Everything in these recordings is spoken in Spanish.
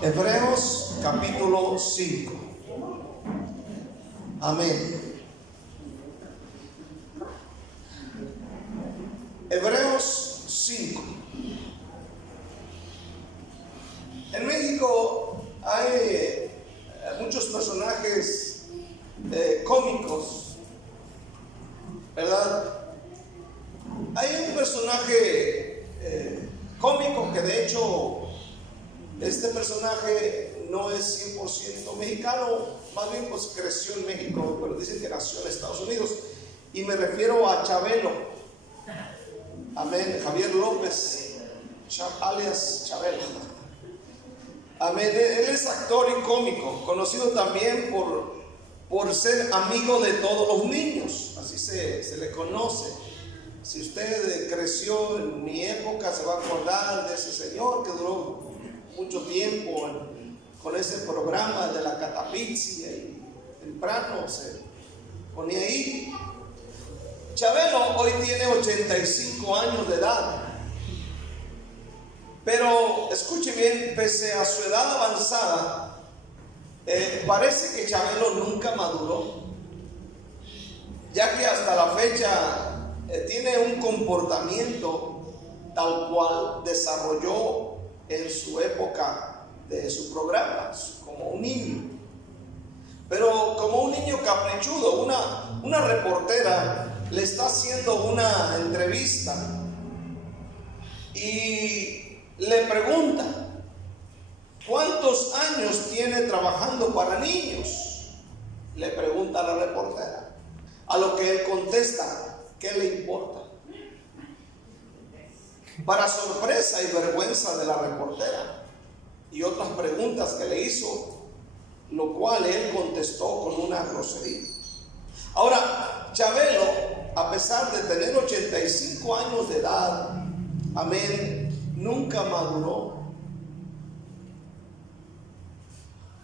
Hebreos capítulo 5. Amén. Hebreos 5. En México hay muchos personajes cómicos, ¿verdad? Hay un personaje cómico que de hecho este personaje no es 100% mexicano, más bien pues creció en México, pero dicen que nació en Estados Unidos, y me refiero a Chabelo. Amén. Javier López, alias Chabelo. Amén. Él es actor y cómico, conocido también por ser amigo de todos los niños, así se le conoce. Si usted creció en mi época, se va a acordar de ese señor que duró mucho tiempo con ese programa de la catapixia, y temprano se ponía ahí. Chabelo hoy tiene 85 años de edad, pero escuche bien, pese a su edad avanzada, parece que Chabelo nunca maduró, ya que hasta la fecha tiene un comportamiento tal cual desarrolló en su época de su programa, como un niño. Pero como un niño caprichudo, una reportera le está haciendo una entrevista y le pregunta: ¿cuántos años tiene trabajando para niños? Le pregunta a la reportera. A lo que él contesta: ¿qué le importa? Para sorpresa y vergüenza de la reportera y otras preguntas que le hizo, lo cual él contestó con una grosería. Ahora, Chabelo, a pesar de tener 85 años de edad, amén, nunca maduró.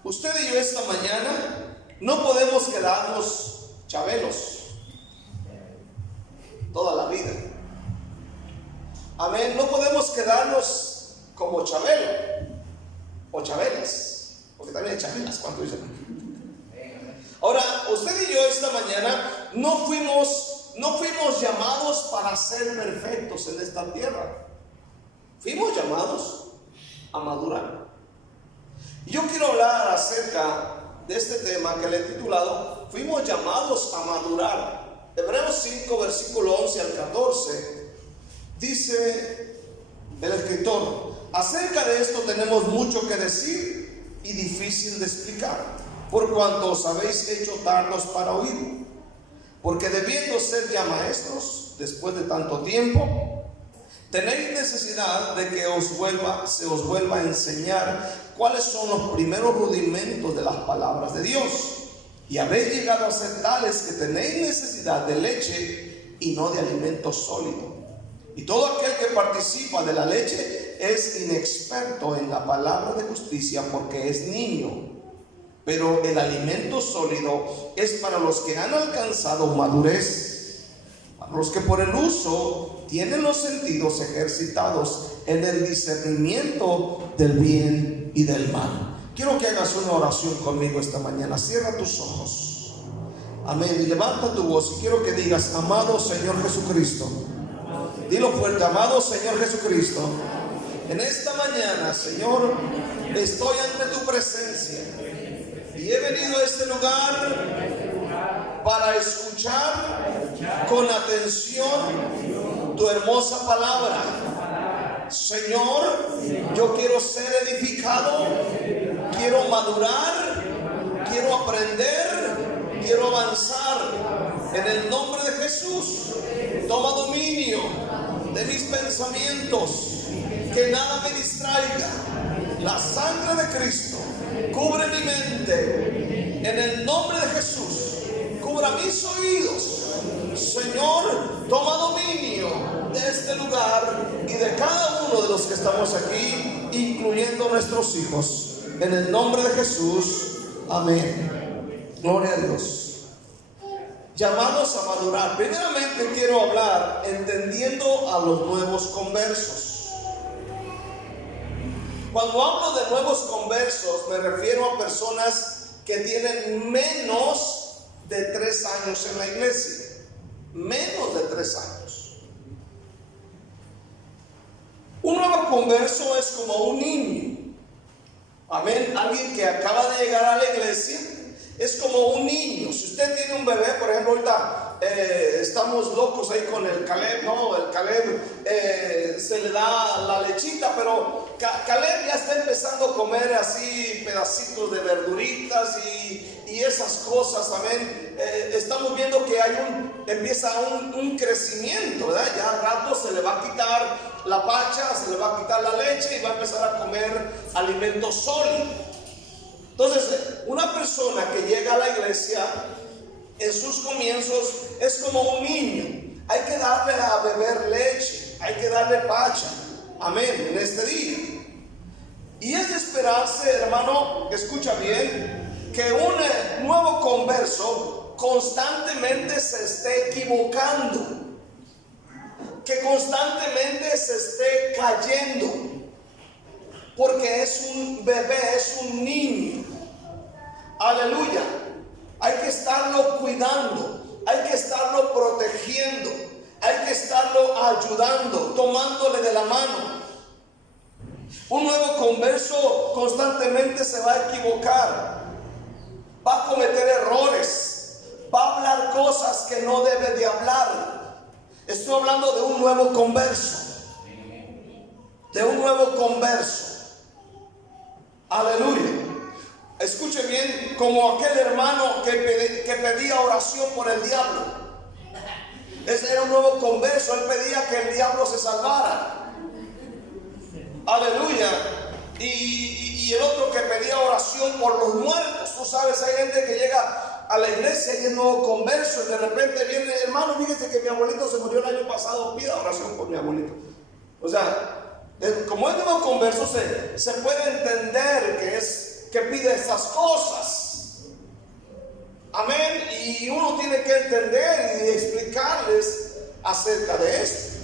Usted y yo esta mañana no podemos quedarnos chabelos toda la vida. Amén, no podemos quedarnos como Chabelo o Chabelas, porque también hay Chabelas, ¿cuánto dicen? Ahora, usted y yo esta mañana no fuimos llamados para ser perfectos en esta tierra. Fuimos llamados a madurar. Yo quiero hablar acerca de este tema que le he titulado: fuimos llamados a madurar. Hebreos 5, versículo 11 al 14, dice el escritor: acerca de esto tenemos mucho que decir y difícil de explicar, por cuanto os habéis hecho tardos para oír. Porque debiendo ser ya maestros, después de tanto tiempo, tenéis necesidad de que se os vuelva a enseñar cuáles son los primeros rudimentos de las palabras de Dios. Y habéis llegado a ser tales que tenéis necesidad de leche y no de alimento sólido. Y todo aquel que participa de la leche es inexperto en la palabra de justicia, porque es niño. Pero el alimento sólido es para los que han alcanzado madurez, para los que por el uso tienen los sentidos ejercitados en el discernimiento del bien y del mal. Quiero que hagas una oración conmigo esta mañana. Cierra tus ojos. Amén. Y levanta tu voz y quiero que digas: amado Señor Jesucristo. Dilo fuerte: amado Señor Jesucristo, en esta mañana, Señor, estoy ante tu presencia y he venido a este lugar para escuchar con atención tu hermosa palabra. Señor, yo quiero ser edificado, quiero madurar, quiero aprender, quiero avanzar. En el nombre de Jesús, toma dominio de mis pensamientos, que nada me distraiga. La sangre de Cristo cubre mi mente. En el nombre de Jesús, cubra mis oídos. Señor, toma dominio de este lugar y de cada uno de los que estamos aquí, incluyendo nuestros hijos. En el nombre de Jesús, amén. Gloria a Dios. Llamados a madurar. Primeramente quiero hablar entendiendo a los nuevos conversos. Cuando hablo de nuevos conversos, me refiero a personas que tienen menos de 3 años en la iglesia. Menos de 3 años. Un nuevo converso es como un niño. Amén. Alguien que acaba de llegar a la iglesia es como un niño. Si usted tiene un bebé, por ejemplo, ahorita estamos locos ahí con el Caleb, ¿no? El Caleb se le da la lechita, pero Caleb ya está empezando a comer así pedacitos de verduritas y esas cosas, amén. Estamos viendo que empieza un crecimiento, ¿verdad? Ya al rato se le va a quitar la pacha, se le va a quitar la leche y va a empezar a comer alimentos sólidos. Entonces, una persona que llega a la iglesia en sus comienzos es como un niño. Hay que darle a beber leche, hay que darle pacha, amén, en este día. Y es de esperarse, hermano, escucha bien, que un nuevo converso constantemente se esté equivocando, que constantemente se esté cayendo, porque es un bebé, es un niño. Aleluya. Hay que estarlo cuidando, hay que estarlo protegiendo, hay que estarlo ayudando, tomándole de la mano. Un nuevo converso constantemente se va a equivocar, va a cometer errores, va a hablar cosas que no debe de hablar. Estoy hablando de un nuevo converso, de un nuevo converso. Aleluya. Escuche bien, como aquel hermano que pedía oración por el diablo. Ese era un nuevo converso, él pedía que el diablo se salvara. Aleluya. Y el otro que pedía oración por los muertos. Tú sabes, hay gente que llega a la iglesia y es nuevo converso y de repente viene, hermano, fíjese que mi abuelito se murió el año pasado, pida oración por mi abuelito. O sea, como es nuevo converso, se puede entender que pide esas cosas. Amén. Y uno tiene que entender y explicarles acerca de esto.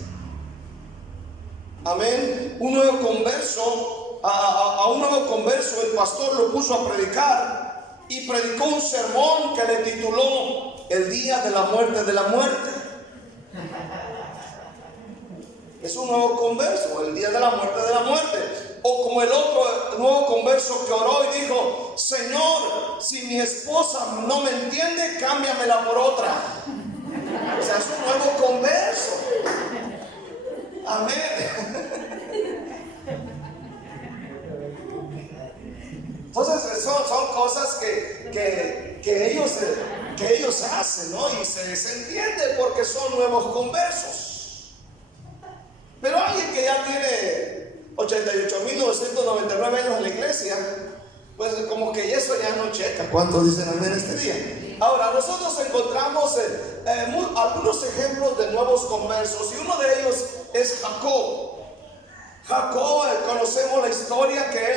Amén. Un nuevo converso, a un nuevo converso el pastor lo puso a predicar y predicó un sermón que le tituló El día de la muerte de la muerte. Es un nuevo converso, el día de la muerte de la muerte. O como el otro nuevo converso que oró y dijo: Señor, si mi esposa no me entiende, cámbiamela por otra. O sea, es un nuevo converso. Amén. Entonces son cosas que ellos hacen, ¿no? Y se entiende porque son nuevos conversos. Pero alguien que ya tiene 88.999 años en la iglesia, pues como que eso ya no checa. ¿Cuántos dicen amén este día? Ahora, nosotros encontramos algunos ejemplos de nuevos conversos, y uno de ellos es Jacob. Jacob, conocemos la historia que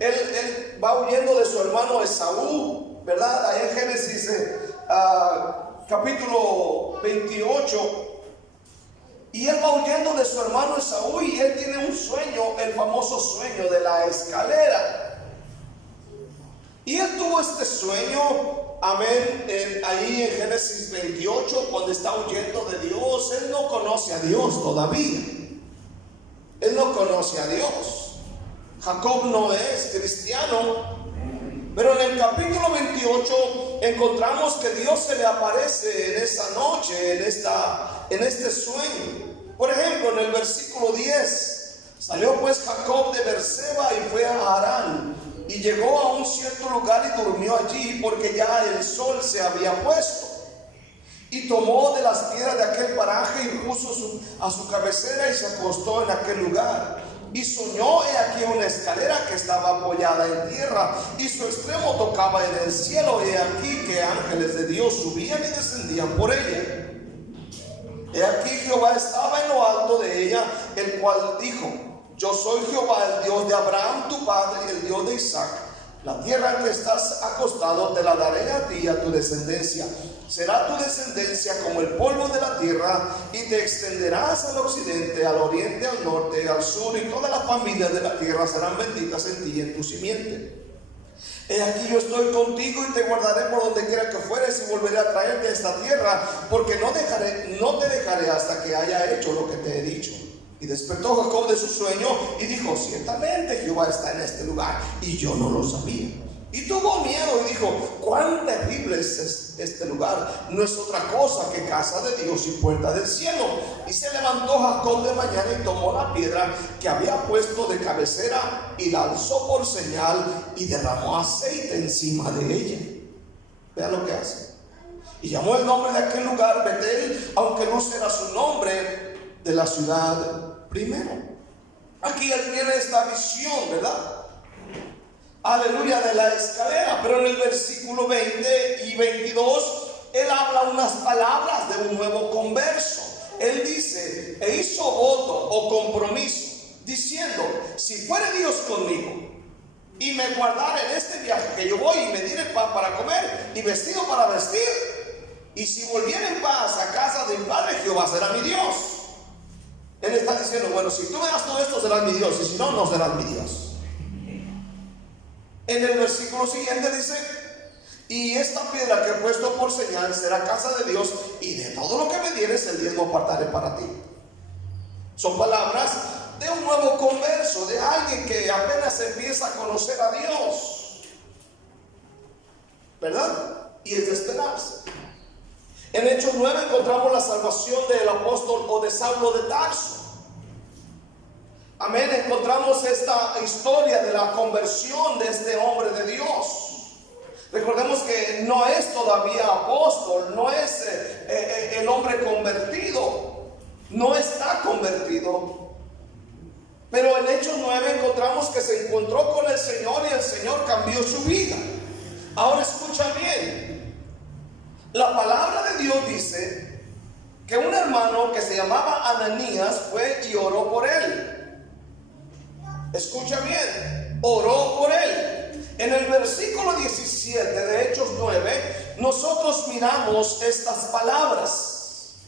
él va huyendo de su hermano Esaú, ¿verdad? Ahí en Génesis capítulo 28. Y él va huyendo de su hermano Esaú y él tiene un sueño, el famoso sueño de la escalera. Y él tuvo este sueño, amén, ahí en Génesis 28, cuando está huyendo de Dios. Él no conoce a Dios todavía. Él no conoce a Dios. Jacob no es cristiano. Pero en el capítulo 28 encontramos que Dios se le aparece en esa noche, en este sueño. Por ejemplo, en el versículo 10, salió pues Jacob de Berseba y fue a Harán, y llegó a un cierto lugar y durmió allí, porque ya el sol se había puesto. Y tomó de las piedras de aquel paraje y puso a su cabecera y se acostó en aquel lugar. Y soñó, he aquí, una escalera que estaba apoyada en tierra, y su extremo tocaba en el cielo. He aquí que ángeles de Dios subían y descendían por ella. He aquí Jehová estaba en lo alto de ella, el cual dijo: Yo soy Jehová, el Dios de Abraham tu padre, y el Dios de Isaac. La tierra en que estás acostado te la daré a ti y a tu descendencia. Será tu descendencia como el polvo de la tierra, y te extenderás al occidente, al oriente, al norte, al sur, y todas las familias de la tierra serán benditas en ti y en tu simiente. He aquí yo estoy contigo y te guardaré por donde quiera que fueres, y volveré a traerte a esta tierra, porque no te dejaré hasta que haya hecho lo que te he dicho. Y despertó Jacob de su sueño y dijo: ciertamente Jehová está en este lugar, y yo no lo sabía. Y tuvo miedo y dijo: cuán terrible es este lugar, no es otra cosa que casa de Dios y puerta del cielo. Y se levantó Jacob de mañana y tomó la piedra que había puesto de cabecera y la alzó por señal, y derramó aceite encima de ella. Vea lo que hace. Y llamó el nombre de aquel lugar Betel, aunque no será su nombre, de la ciudad primero. Aquí él tiene esta visión, ¿verdad? Aleluya, de la escalera. Pero en el versículo 20 y 22 él habla unas palabras de un nuevo converso. Él dice: e hizo voto o compromiso, diciendo: si fuere Dios conmigo y me guardare en este viaje que yo voy, y me diere pan para comer y vestido para vestir, y si volviera en paz a casa de mi padre, Jehová será mi Dios. Él está diciendo: bueno, si tú me das todo esto, serás mi Dios, y si no, no serás mi Dios. En el versículo siguiente dice: y esta piedra que he puesto por señal será casa de Dios, y de todo lo que me dieres el diezmo apartaré para ti. Son palabras de un nuevo converso, de alguien que apenas empieza a conocer a Dios, ¿verdad? Y es de esperarse. En Hechos 9 encontramos la salvación del apóstol o de Saulo de Tarso. Amén. Encontramos esta historia de la conversión de este hombre de Dios. Recordemos que no es todavía apóstol, no es el hombre convertido, no está convertido. Pero en Hechos 9 encontramos que se encontró con el Señor y el Señor cambió su vida. Ahora escucha bien. La palabra de Dios dice que un hermano que se llamaba Ananías fue y oró por él. Escucha bien, oró por él. En el versículo 17 de Hechos 9, nosotros miramos estas palabras.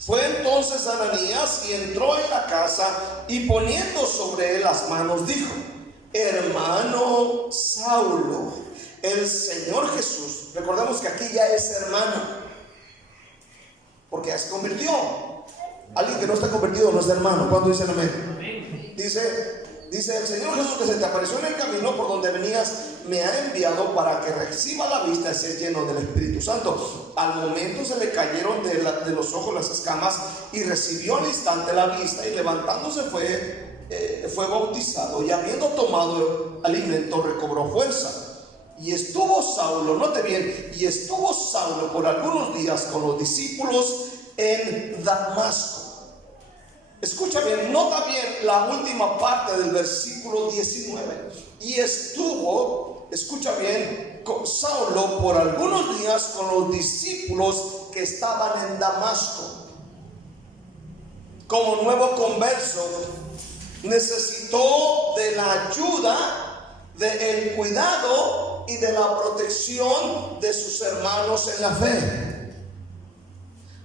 Fue entonces Ananías y entró en la casa, y poniendo sobre él las manos dijo: hermano Saulo, el Señor Jesús. Recordemos que aquí ya es hermano, porque ya se convirtió. Alguien que no está convertido no es hermano. ¿Cuánto dicen amén? Dice el Señor Jesús que se te apareció en el camino por donde venías, me ha enviado para que reciba la vista y sea lleno del Espíritu Santo. Al momento se le cayeron de los ojos las escamas, y recibió al instante la vista, y levantándose fue bautizado, y habiendo tomado alimento recobró fuerza. Y estuvo Saulo, note bien, y estuvo Saulo por algunos días con los discípulos en Damasco. Escucha bien, nota bien la última parte del versículo 19. Y estuvo, escucha bien, con Saulo por algunos días con los discípulos que estaban en Damasco. Como nuevo converso, necesitó de la ayuda, del cuidado y de la protección de sus hermanos en la fe.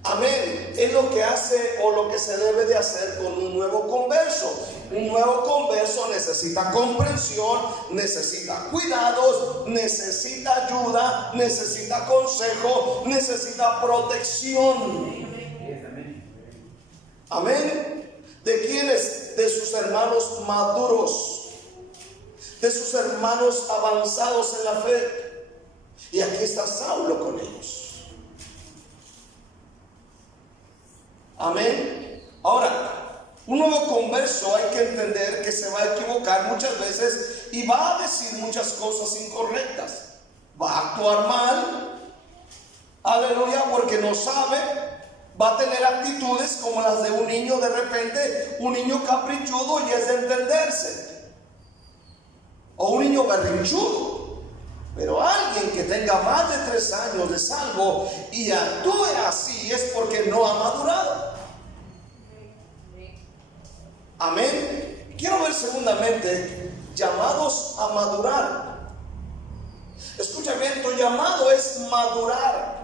Amén. Es lo que hace o lo que se debe de hacer con un nuevo converso. Un nuevo converso necesita comprensión, necesita cuidados, necesita ayuda, necesita consejo, necesita protección. Amén. ¿De quiénes? De sus hermanos maduros, de sus hermanos avanzados en la fe. Y aquí está Saulo con ellos. Amén. Ahora, un nuevo converso hay que entender que se va a equivocar muchas veces y va a decir muchas cosas incorrectas. Va a actuar mal, aleluya, porque no sabe. Va a tener actitudes como las de un niño, de repente, un niño caprichudo, y es de entenderse. O un niño berrinchudo. Pero alguien que tenga más de 3 años de salvo y actúe así es porque no ha madurado. Amén. Quiero ver segundamente llamados a madurar. Escucha bien, tu llamado es madurar.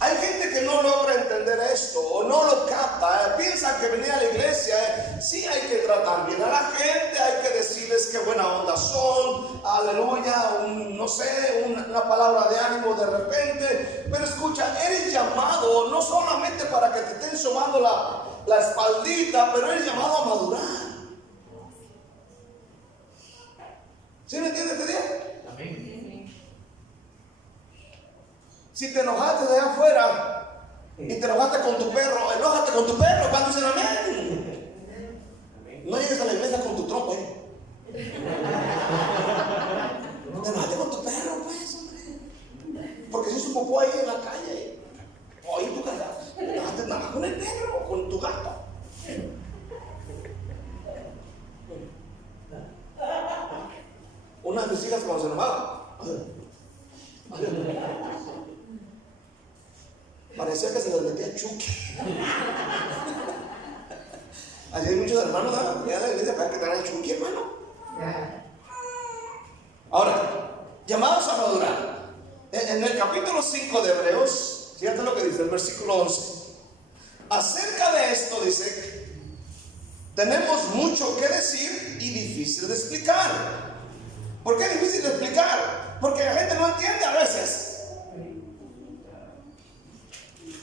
Hay gente que no logra entender esto o no lo capta. Piensa que venir a la iglesia, sí hay que tratar bien a la gente, hay que decirles qué buena onda son, aleluya, no sé, una palabra de ánimo de repente. Pero escucha, eres llamado no solamente para que te estén sobando la espaldita, pero eres llamado a madurar. ¿Sí me entiendes este día? Amén. Si te enojaste de allá afuera y te enojaste con tu perro, enójate con tu perro cuando dicen amén. No llegues a la iglesia con tu trompa, Te enojaste con tu perro, pues, hombre. Porque si hizo popó ahí en la calle, o ahí en tu casa, te enojaste nada más con el perro o con tu gato. Una de mis hijas cuando se enojaba, parecía que se les metía chuque. Así hay muchos hermanos que van a la iglesia para que tengan chuque, hermano. Ahora, llamados a madurar. En el capítulo 5 de Hebreos, fíjate lo que dice el versículo 11. Acerca de esto dice: tenemos mucho que decir y difícil de explicar. ¿Por qué es difícil de explicar? Porque la gente no entiende a veces.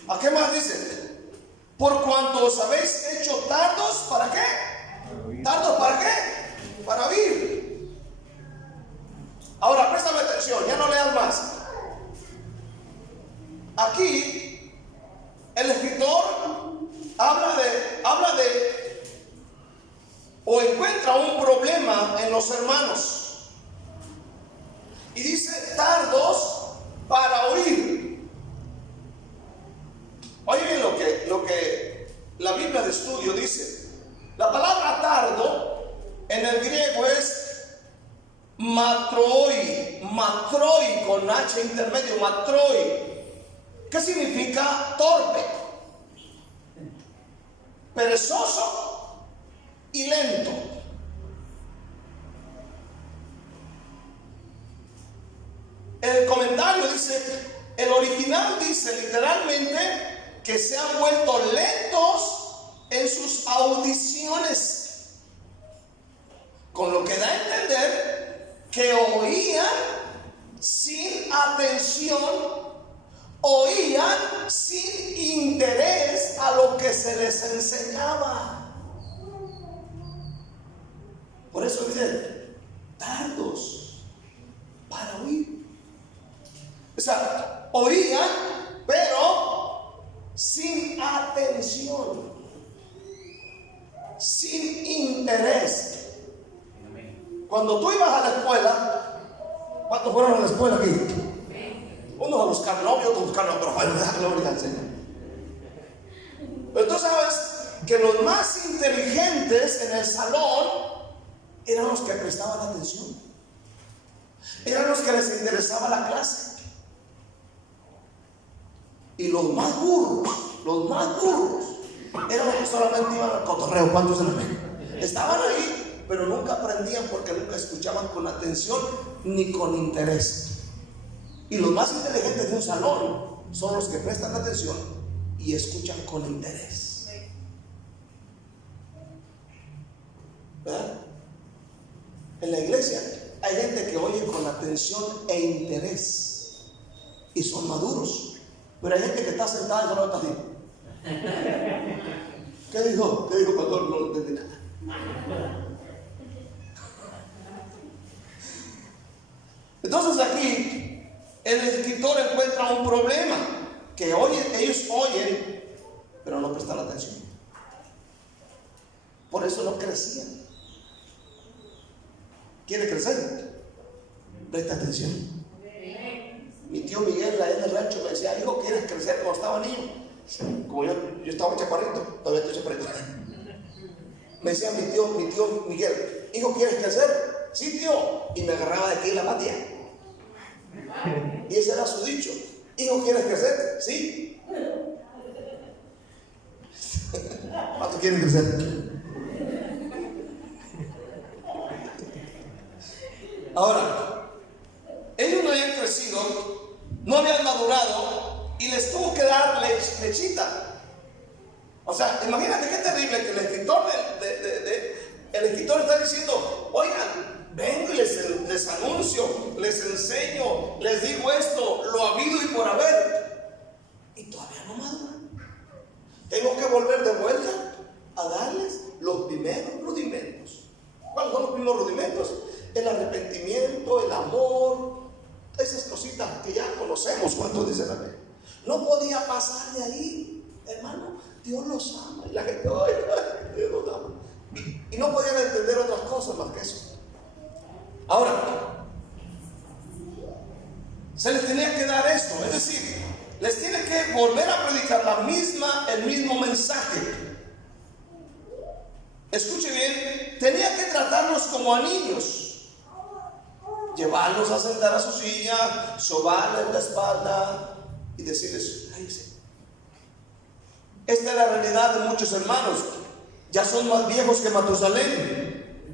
¿A qué más dice? Por cuanto os habéis hecho tardos, ¿para qué? ¿Tardos para qué? Para oír. Ahora, préstame atención, ya no leas más. Aquí, el escritor habla de o encuentra un problema en los hermanos. Y dice, tardos para oír. Oye bien lo que la Biblia de estudio dice. La palabra tardo en el griego es matroi con H intermedio, matroi. ¿Qué significa? Torpe, perezoso y lento. El comentario dice, el original dice literalmente que se han vuelto lentos en sus audiciones, con lo que da a entender que oían sin atención, oían sin interés a lo que se les enseñaba. Por eso dice, tardos para oír. O sea, oían, pero sin atención, sin interés. Cuando tú ibas a la escuela, ¿cuántos fueron a la escuela aquí? Unos a buscar novio, otros a buscar otro, gloria al Señor. Pero tú sabes que los más inteligentes en el salón eran los que prestaban atención, eran los que les interesaba la clase. Y los más burros eran los que solamente iban al cotorreo. ¿Cuántos se lo ven? Estaban ahí, pero nunca aprendían porque nunca escuchaban con atención ni con interés. Y los más inteligentes de un salón son los que prestan atención y escuchan con interés. ¿Verdad? En la iglesia hay gente que oye con atención e interés y son maduros. Pero hay gente que está sentada y solo está así. ¿Qué dijo? ¿Qué dijo, pastor? No entendí nada. Entonces aquí el escritor encuentra un problema, que ellos oyen, pero no prestan atención. Por eso no crecían. ¿Quiere crecer? Presta atención. Mi tío Miguel, ahí en el rancho, me decía: hijo, ¿quieres crecer? Cuando estaba niño, como yo estaba chaparrito, todavía estoy chaparrito. Me decía mi tío Miguel: hijo, ¿quieres crecer? Sí, tío. Y me agarraba de aquí la patia. Y ese era su dicho: hijo, ¿quieres crecer? Sí. ¿Cuántos quieren crecer? Ahora, ellos no habían crecido O sea, imagínate qué terrible que el escritor el escritor está diciendo: oigan, vengo y les anuncio, les enseño, les digo esto, lo habido y por haber, y todavía no maduran. Tengo que volver de vuelta a darles los primeros rudimentos. ¿Cuáles son los primeros rudimentos? El arrepentimiento, el amor, esas cositas que ya conocemos. ¿Cuántos dicen amén? No podía pasar de ahí, hermano. Dios los ama. Y la gente, ay, Dios los ama. Y no podían entender otras cosas más que eso. Ahora, se les tenía que dar esto, es decir, les tiene que volver a predicar el mismo mensaje. Escuche bien, tenía que tratarlos como a niños, llevarlos a sentar a su silla, sobarles la espalda y decirles: cállese. Esta es la realidad de muchos hermanos. Ya son más viejos que Matusalén.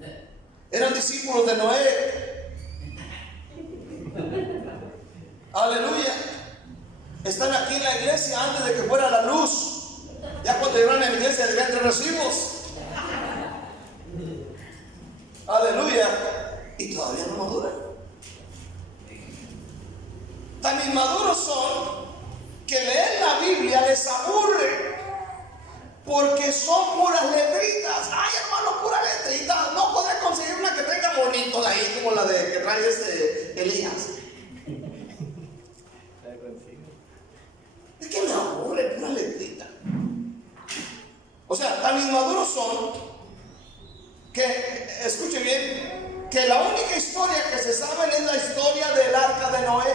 Eran discípulos de Noé. Aleluya. Están aquí en la iglesia antes de que fuera la luz. Ya cuando llegaron a la iglesia debían tener recibos. Aleluya. Y todavía no maduran. Tan inmaduros son que leer la Biblia les aburre, porque son puras letritas. Ay, hermano, puras letritas. No podés conseguir una que tenga bonito de ahí, como la que trae Elías. Es que me aburre, pura letrita. O sea, tan inmaduros son que, escuche bien, que la única historia que se sabe es la historia del arca de Noé.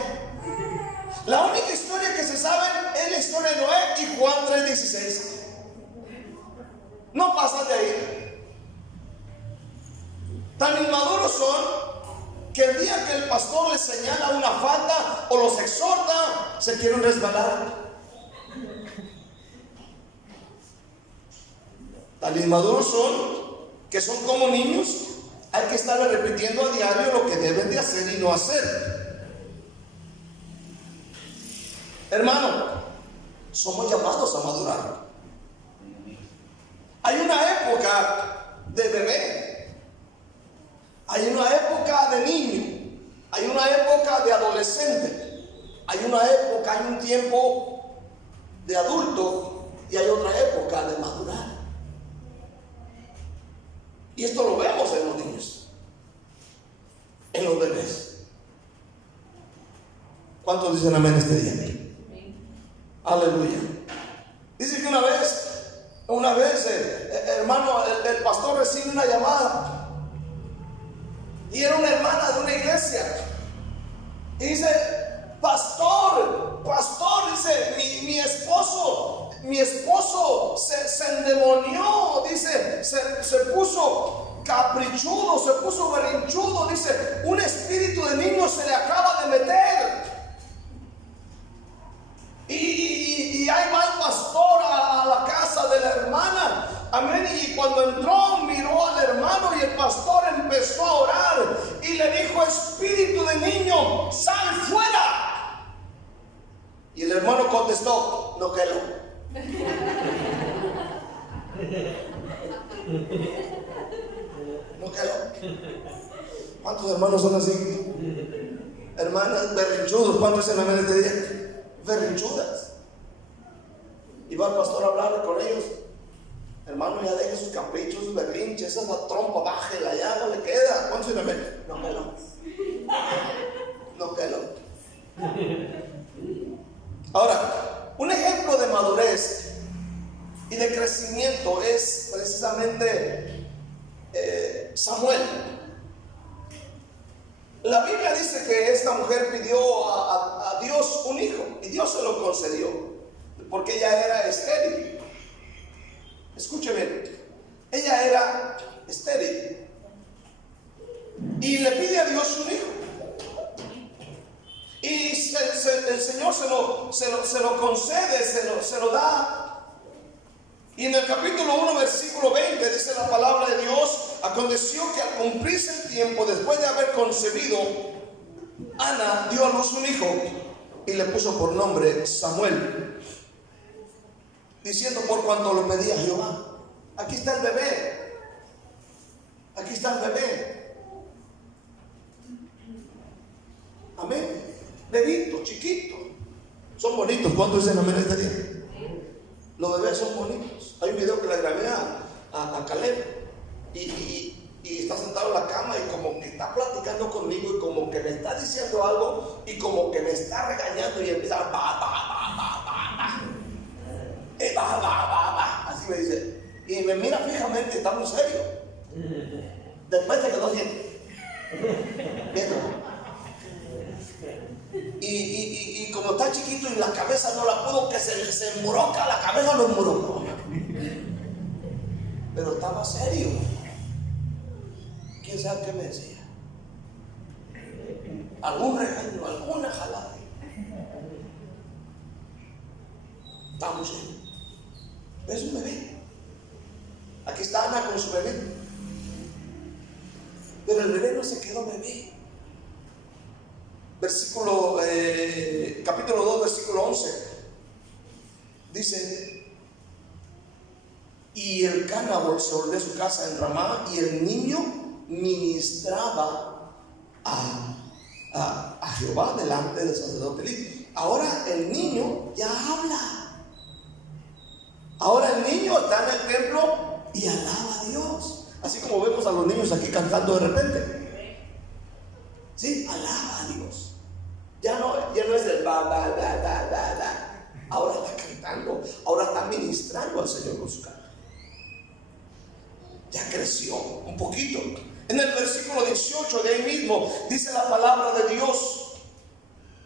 La única historia que se sabe es la historia de Noé y Juan 3:16. No pasan de ahí. Tan inmaduros son que el día que el pastor les señala una falta o los exhorta, se quieren resbalar. Tan inmaduros son que son como niños. Hay que estarle repitiendo a diario lo que deben de hacer y no hacer. Hermano, somos llamados a madurar. Hay una época de bebé, hay una época de niño, hay una época de adolescente, hay una época, hay un tiempo de adulto y hay otra época de madurar. Y esto lo vemos en los niños, en los bebés. ¿Cuántos dicen amén este día? Aleluya. Dice que una vez, hermano, el pastor recibe una llamada y era una hermana de una iglesia y dice: pastor, dice, mi esposo se endemonió, dice, se puso caprichudo, se puso berrinchudo, dice, un espíritu de niño se le acaba de meter. Y ahí va el pastor a la casa de la hermana, amén. Y cuando entró, miró al hermano y el pastor empezó a orar y le dijo: espíritu de niño, sal fuera. Y el hermano contestó: no quiero. No quiero. ¿Cuántos hermanos son así? Hermanas berrinchudos, ¿cuántos en amén este día? Berrinchudas. Y va el pastor a hablar con ellos: hermano, ya deje sus caprichos, sus berrinches, esa trompa, bájela, ya no le queda. ¿Cuántos en amén? No que lo. No que lo. Ahora, un ejemplo de madurez y de crecimiento es precisamente Samuel. La Biblia dice que esta mujer pidió a Dios un hijo y Dios se lo concedió porque ella era estéril. Escúcheme, ella era estéril y le pide a Dios un hijo y el Señor se lo concede, se lo da. Y en el capítulo 1, versículo 20 dice la palabra de Dios: aconteció que al cumplirse el tiempo, después de haber concebido, Ana dio a luz un hijo y le puso por nombre Samuel. diciendo: por cuanto lo pedía Jehová. Aquí está el bebé. Aquí está el bebé. Amén. Bebito, chiquito. Son bonitos. ¿Cuántos dicen amén este día? Los bebés son bonitos. Hay un video que le grabé a Caleb. Y está sentado en la cama y como que está platicando conmigo y como que me está diciendo algo y como que me está regañando y empieza así me dice, y me mira fijamente, está muy serio. Después se quedó así y como está chiquito y la cabeza no la pudo, que se embroca la cabeza, lo embroca, pero estaba serio. ¿Quién sabe qué me decía? Algún regaño, alguna jalada. Estamos en. ¿Ves un bebé? Aquí está Ana con su bebé. Pero el bebé no se quedó bebé. Capítulo 2, versículo 11. Dice: y el Elcana se volvió a su casa en Ramá, y el niño ministraba a Jehová delante del sacerdote Elí. Ahora el niño ya habla. Ahora el niño está en el templo y alaba a Dios. Así como vemos a los niños aquí cantando de repente. Sí, alaba a Dios. Ya no es el ba. Ahora está cantando. Ahora está ministrando al Señor con su canto. Ya creció un poquito. En el versículo 18 de ahí mismo dice la palabra de Dios: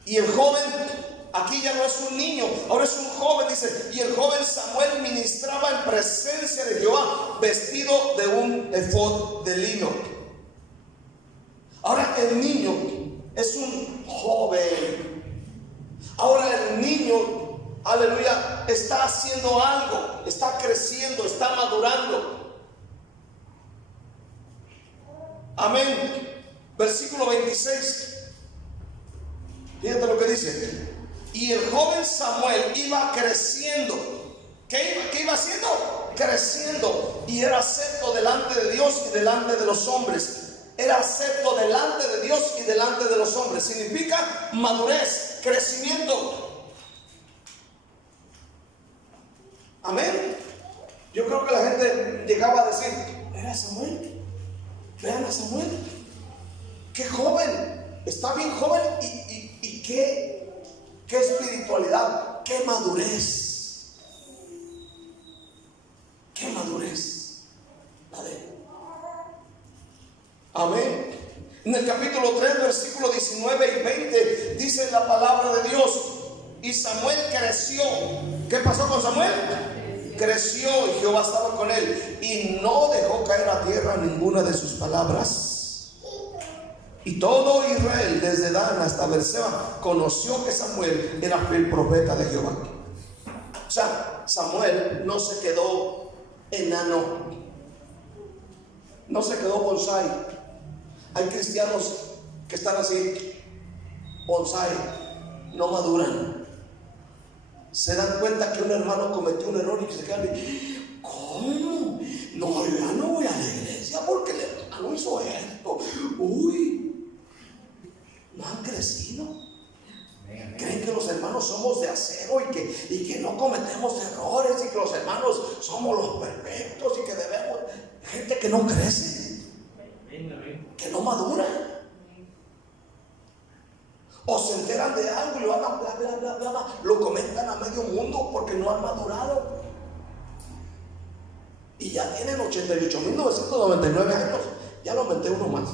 y el joven, aquí ya no es un niño, ahora es un joven, dice: y el joven Samuel ministraba en presencia de Jehová vestido de un efod de lino. Ahora el niño es un joven. Ahora el niño, aleluya, está haciendo algo, está creciendo, está madurando. Amén. Versículo 26. Fíjate lo que dice: y el joven Samuel iba creciendo. ¿Qué iba haciendo? Creciendo. Y era acepto delante de Dios y delante de los hombres. Era acepto delante de Dios y delante de los hombres. Significa madurez, crecimiento. Amén. Yo creo que la gente llegaba a decir: ¿era Samuel? Vean a Samuel, qué joven, está bien joven, y qué espiritualidad, qué madurez, la de. Amén. En el capítulo 3, versículo 19 y 20 dice la palabra de Dios: y Samuel creció. ¿Qué pasó con Samuel? Creció, y Jehová estaba con él, y no dejó caer a tierra ninguna de sus palabras. Y todo Israel, desde Dan hasta Berseba, conoció que Samuel era fiel profeta de Jehová. O sea, Samuel no se quedó enano, no se quedó bonsai. Hay cristianos que están así, bonsai, no maduran. Se dan cuenta que un hermano cometió un error y que se quedan: ¿cómo? No, yo ya no voy a la iglesia porque el hermano hizo esto. Uy, no han crecido. Creen que los hermanos somos de acero y que no cometemos errores, y que los hermanos somos los perfectos y que debemos. Gente que no crece, que no madura. O se enteran de algo y lo hagan bla, lo comentan a medio mundo porque no han madurado. Y ya tienen 88.999 años. Ya lo aumenté uno más.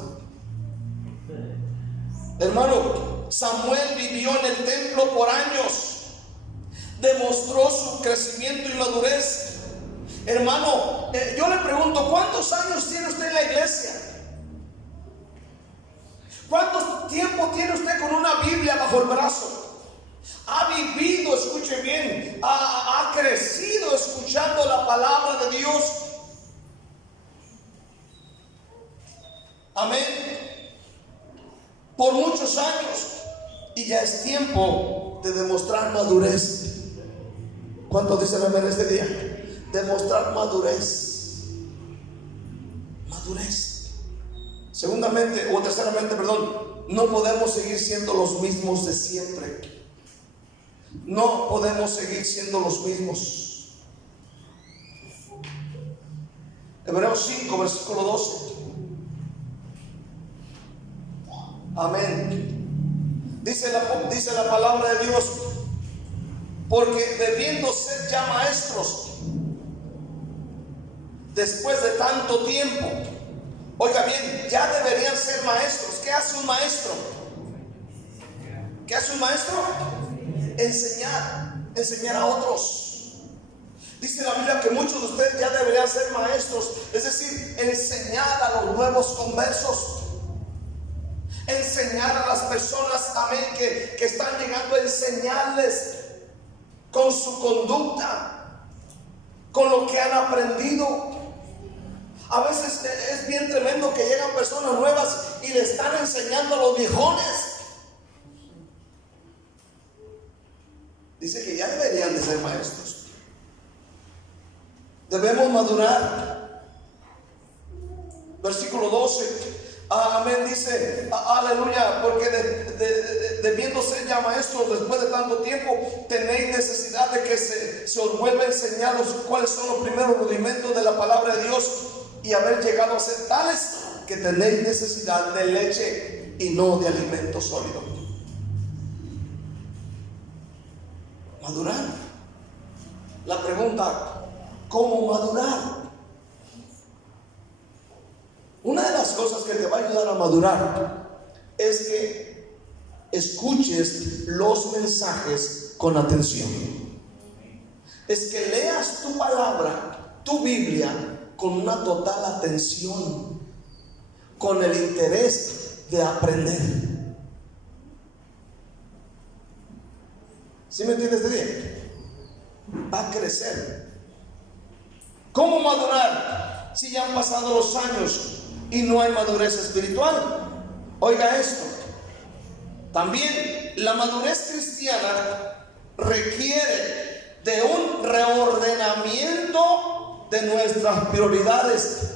Hermano, Samuel vivió en el templo por años. Demostró su crecimiento y madurez. Hermano, yo le pregunto: ¿cuántos años tiene usted en la iglesia? ¿Cuánto tiempo tiene usted con una Biblia bajo el brazo? ¿Ha vivido, escuche bien, ha crecido escuchando la palabra de Dios? Amén. Por muchos años. Y ya es tiempo de demostrar madurez. ¿Cuántos dicen amén este día? Demostrar madurez. Madurez. Segundamente, o terceramente, perdón, no podemos seguir siendo los mismos de siempre. No podemos seguir siendo los mismos. Hebreos 5, versículo 12. Amén. Dice la palabra de Dios: porque debiendo ser ya maestros, después de tanto tiempo, oiga bien, ya deberían ser maestros. ¿Qué hace un maestro? ¿Qué hace un maestro? Enseñar a otros. Dice la Biblia que muchos de ustedes ya deberían ser maestros, es decir, enseñar a los nuevos conversos, enseñar a las personas, amén, que están llegando, a enseñarles con su conducta, con lo que han aprendido. A veces es bien tremendo que llegan personas nuevas y le están enseñando a los viejones. Dice que ya deberían de ser maestros. Debemos madurar. Versículo 12. Amén, dice, aleluya, porque debiendo ser ya maestros después de tanto tiempo, tenéis necesidad de que se os vuelva a enseñar cuáles son los primeros rudimentos de la palabra de Dios, y haber llegado a ser tales que tenéis necesidad de leche y no de alimento sólido. Madurar. La pregunta: ¿cómo madurar? Una de las cosas que te va a ayudar a madurar es que escuches los mensajes con atención. Es que leas tu palabra, tu Biblia, con una total atención, con el interés de aprender. ¿Sí me entiendes bien? Va a crecer. ¿Cómo madurar si ya han pasado los años y no hay madurez espiritual? Oiga esto. También la madurez cristiana requiere de un reordenamiento de nuestras prioridades,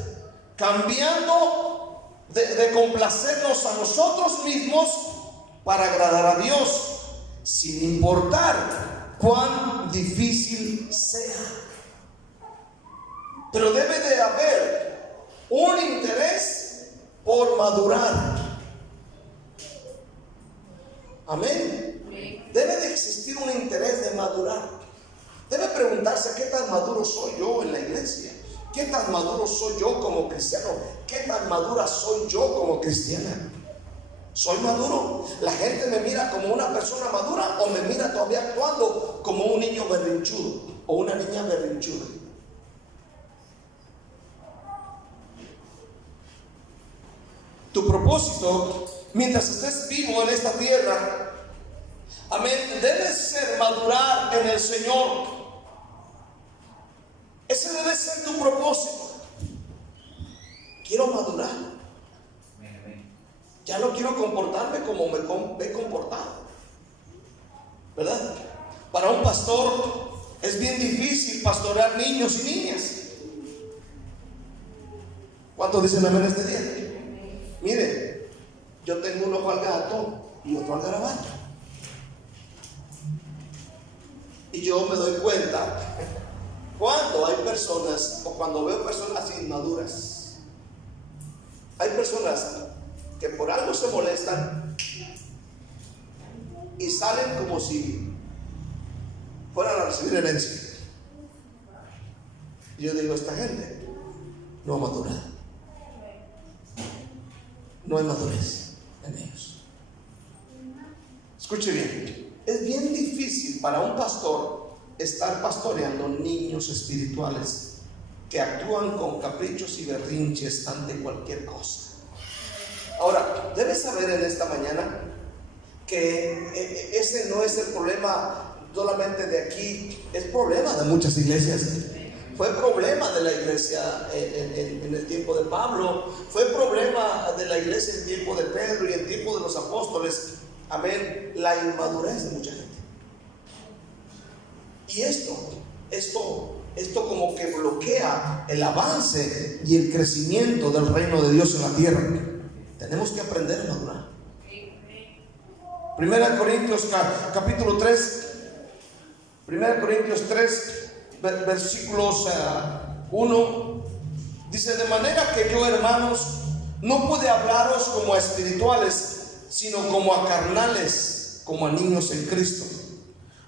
cambiando de complacernos a nosotros mismos para agradar a Dios, sin importar cuán difícil sea. Pero debe de haber un interés por madurar. Amén. Debe de existir un interés de madurar. Debe preguntarse: ¿qué tan maduro soy yo en la iglesia? ¿Qué tan maduro soy yo como cristiano? ¿Qué tan madura soy yo como cristiana? ¿Soy maduro? ¿La gente me mira como una persona madura o me mira todavía actuando como un niño berrinchudo o una niña berrinchuda? Tu propósito, mientras estés vivo en esta tierra, amén, debe ser madurar en el Señor. Ese debe ser tu propósito. Quiero madurar. Ya no quiero comportarme como me he comportado, ¿verdad? Para un pastor es bien difícil pastorear niños y niñas. ¿Cuántos dicen amén este día? Mire, yo tengo un ojo al gato y otro al garabato. Y yo me doy cuenta cuando hay personas, o cuando veo personas inmaduras. Hay personas que por algo se molestan y salen como si fueran a recibir herencia. Y yo digo: esta gente no ha madurado. No hay madurez en ellos. Escuche bien. Es bien difícil para un pastor estar pastoreando niños espirituales que actúan con caprichos y berrinches ante cualquier cosa. Ahora, debes saber en esta mañana que ese no es el problema solamente de aquí, es problema de muchas iglesias. Fue problema de la iglesia en el tiempo de Pablo, fue problema de la iglesia en el tiempo de Pedro y en el tiempo de los apóstoles. Amén, la inmadurez de mucha gente. Y esto esto como que bloquea el avance y el crecimiento del reino de Dios en la tierra. Tenemos que aprender a madurar. Primera Corintios capítulo 3, Primera Corintios 3, versículos 1, dice: de manera que yo, hermanos, no pude hablaros como a espirituales, sino como a carnales, como a niños en Cristo.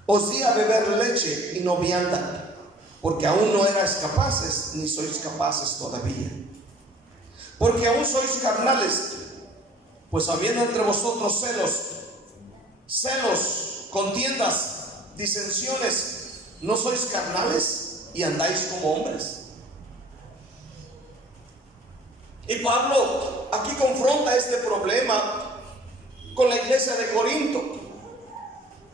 Os di a beber leche y no vianda, porque aún no erais capaces, ni sois capaces todavía. Porque aún sois carnales, pues habiendo entre vosotros celos, contiendas, disensiones, ¿no sois carnales y andáis como hombres? Y Pablo aquí confronta este problema con la iglesia de Corinto.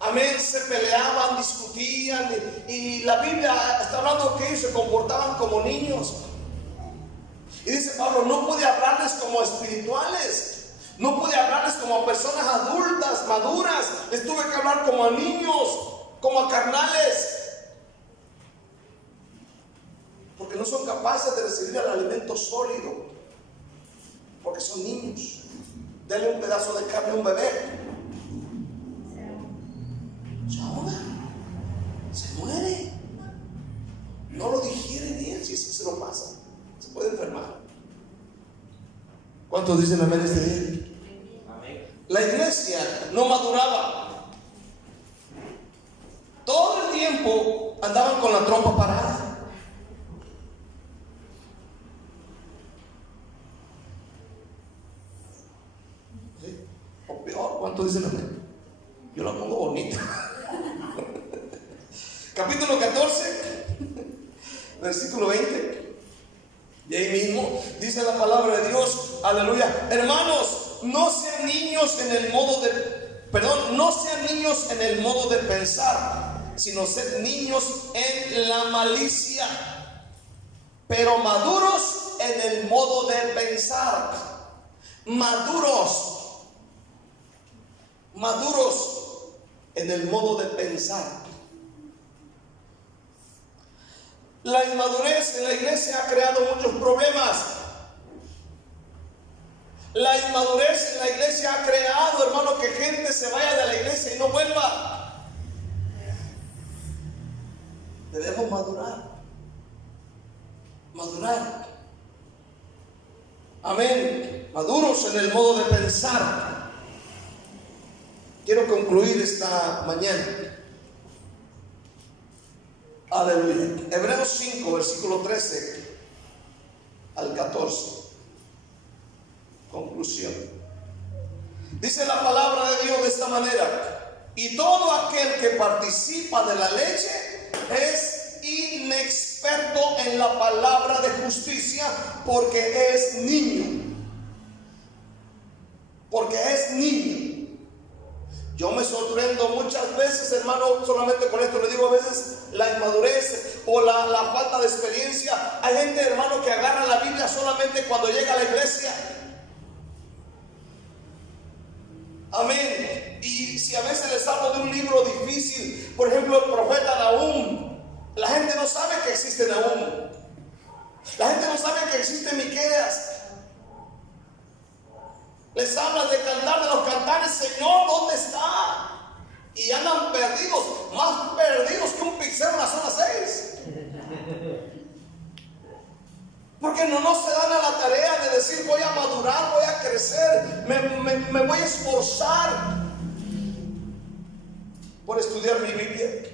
Amén, se peleaban, discutían, y la Biblia está hablando que ellos se comportaban como niños. Y dice Pablo: no pude hablarles como espirituales, no pude hablarles como a personas adultas, maduras, les tuve que hablar como a niños, como a carnales, porque no son capaces de recibir el alimento sólido, porque son niños. Denle un pedazo de carne a un bebé, se ahoga, se muere, no lo digiere bien. Si es que se lo pasa, se puede enfermar. ¿Cuántos dicen amén este día? Amén. La iglesia no maduraba. Todo el tiempo andaban con la trompa parada. ¿Sí? O peor, ¿cuántos dicen amén? Yo la pongo bonita. Capítulo 14, versículo 20. Y ahí mismo dice la palabra de Dios, aleluya: hermanos, no sean niños en el modo de pensar, sino sed niños en la malicia, pero maduros en el modo de pensar. Maduros en el modo de pensar. La inmadurez en la iglesia ha creado muchos problemas. La inmadurez en la iglesia ha creado, hermano, que gente se vaya de la iglesia y no vuelva. Debemos madurar. Amén. Maduros en el modo de pensar. Quiero concluir esta mañana. Aleluya. Hebreos 5, versículo 13 al 14. Conclusión. Dice la palabra de Dios de esta manera: y todo aquel que participa de la leche es inexperto en la palabra de justicia, porque es niño. Yo me sorprendo muchas veces, hermano, solamente con esto le digo, a veces la inmadurez o la falta de experiencia. Hay gente, hermano, que agarra la Biblia solamente cuando llega a la iglesia. Amén. Y si a veces les hablo de un libro difícil, por ejemplo, el profeta Nahum, la gente no sabe que existe Nahum. La gente no sabe que existe Miqueas. Les hablas de cantar, de los cantares: Señor, ¿dónde está? Y andan perdidos, más perdidos que un pixel en la zona 6. Porque no se dan a la tarea de decir: voy a madurar, voy a crecer, me voy a esforzar por estudiar mi Biblia.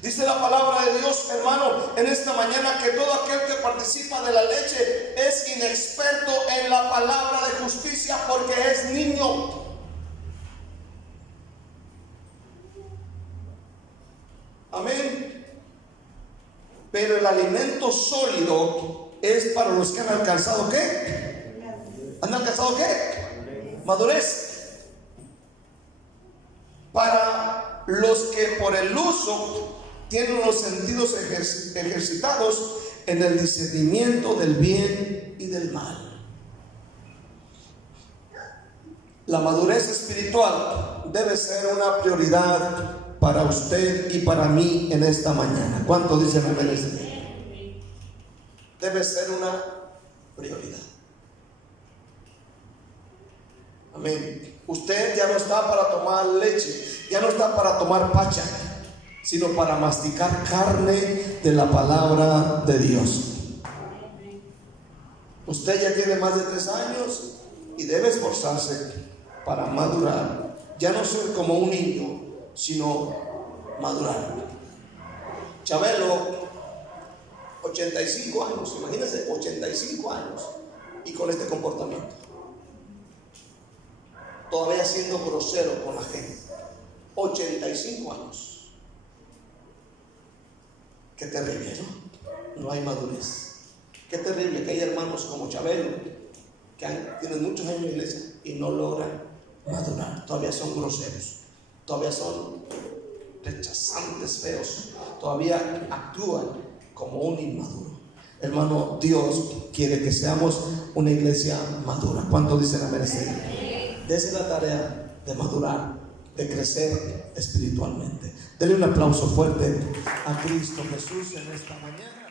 Dice la palabra de Dios, hermano, en esta mañana, que todo aquel que participa de la leche es inexperto en la palabra de justicia, porque es niño. Amén. Pero el alimento sólido es para los que han alcanzado ¿qué? ¿Han alcanzado qué? Madurez. Para los que por el uso tienen los sentidos ejercitados en el discernimiento del bien y del mal. La madurez espiritual debe ser una prioridad para usted y para mí en esta mañana? ¿Cuánto dicen amén? Debe ser una prioridad. Amén. Usted ya no está para tomar leche, ya no está para tomar pacha, sino para masticar carne de la palabra de Dios. Usted ya tiene más de 3 años y debe esforzarse para madurar. Ya no ser como un niño, sino madurar. Chabelo, 85 años, imagínense, 85 años y con este comportamiento. Todavía siendo grosero con la gente. 85 años. Qué terrible, ¿no? No hay madurez. Qué terrible que hay hermanos como Chabelo que tienen muchos años en la iglesia y no logran madurar. Todavía son groseros, todavía son rechazantes, feos, todavía actúan como un inmaduro. Hermano, Dios quiere que seamos una iglesia madura. ¿Cuánto dicen amén? Dese la tarea de madurar, de crecer espiritualmente. Denle un aplauso fuerte a Cristo Jesús en esta mañana.